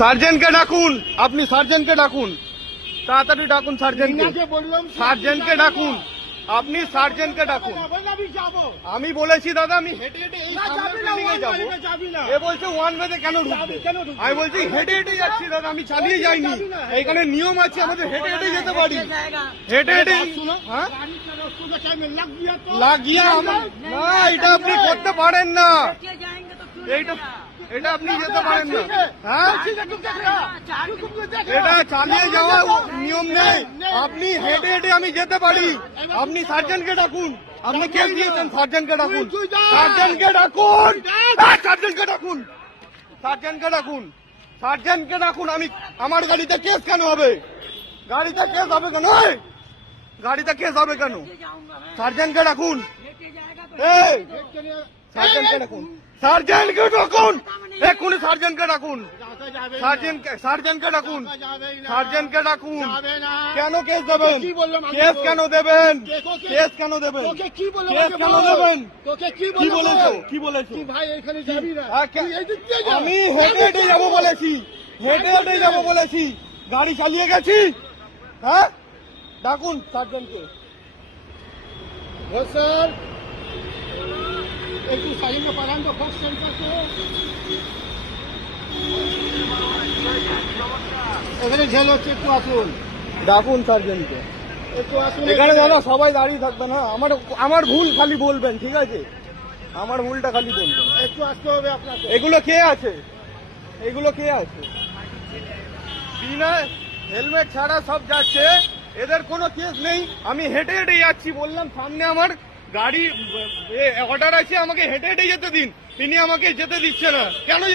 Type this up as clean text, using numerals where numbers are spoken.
সার্জেন্টকে ডাকুন, আপনি সার্জেন্টকে ডাকুন, তাড়াতাড়ি ডাকুন সার্জেন্টকে। সার্জেন্টকে ডাকুন, আপনি সার্জেন্টকে ডাকুন। আমি বলেছি দাদা আমি হেঁটে হেঁটে এই সামনে যাবো, এ বলছে ওয়ান ওয়েতে কেন ঢুকবে? আমি বলছি হেঁটে হেঁটে যাচ্ছি দাদা, আমি চালিয়ে যাইনি, এইখানে নিয়ম আছে আমাদের হেঁটে হেঁটে যেতে পারি, হেঁটে হেঁটে। হ্যাঁ লাগিয়ে না, এটা আপনি করতে পারেন না, এইটা এটা আপনি যেতে পারেন না। হ্যাঁ এটা চালিয়ে যাওয়া নিয়ম নেই, আপনি হেঁটে হেঁটে আমি যেতে পারি। আপনি সার্জেন্টকে ডাকুন, আপনি কেস দিয়েছেন, সার্জেন্টকে ডাকুন, সার্জেন্টকে ডাকুন, সার্জেন্টকে ডাকুন, সার্জেন্টকে ডাকুন, সার্জেন্টকে ডাকুন। আমি আমার গাড়িতে কেস কেন হবে? গাড়িতে কেস হবে কেন? গাড়িতে কেস হবে কেন? সার্জেন্টকে ডাকুন, সার্জেন্টকে ডাকুন, সার্জেন্টকে ডাকুন, এক্ষুনি সার্জেন্টকে ডাকুন, সার্জেন্টকে ডাকুন, সার্জেন্টকে ডাকুন। কেন কেস দেবেন? কেস কেন দেবেন? কেস কেন দেবেন? কেস কেন দেবেন? কি বলেছো? কি বলেছো? আমি হেঁটে হেঁটে যাবো বলেছি, হেঁটে হেঁটে যাবো বলেছি, গাড়ি চালিয়ে গেছি। হ্যাঁ ডাকুন সার্জেন্টকে। স্যার একটু সাইডে পাঠান তো ফার্স্ট সেন্টারকে, এখানে ঝেল হচ্ছে, একটু আসুন। ডাকুন সার্জেন্টকে, একটু আসুন এখানে দাদা সবাই দাঁড়িয়ে থাকবে না, আমার ভুল খালি বলবেন, ঠিক আছে? আমার ভুলটা খালি বলবেন। একটু আসতে হবে আপনাকে। এগুলো কে আছে? এগুলো কে আছে? বিনা হেলমেট ছাড়া সব যাচ্ছে, এদের কোনো কেস নেই। আমি হেঁটে হেঁটে যাচ্ছি, বললাম সামনে আমার গাড়ি অর্ডার আছে, আমাকে হেঁটে হেঁটে যেতে দিন, তিনি আমাকে যেতে দিচ্ছে না কেন?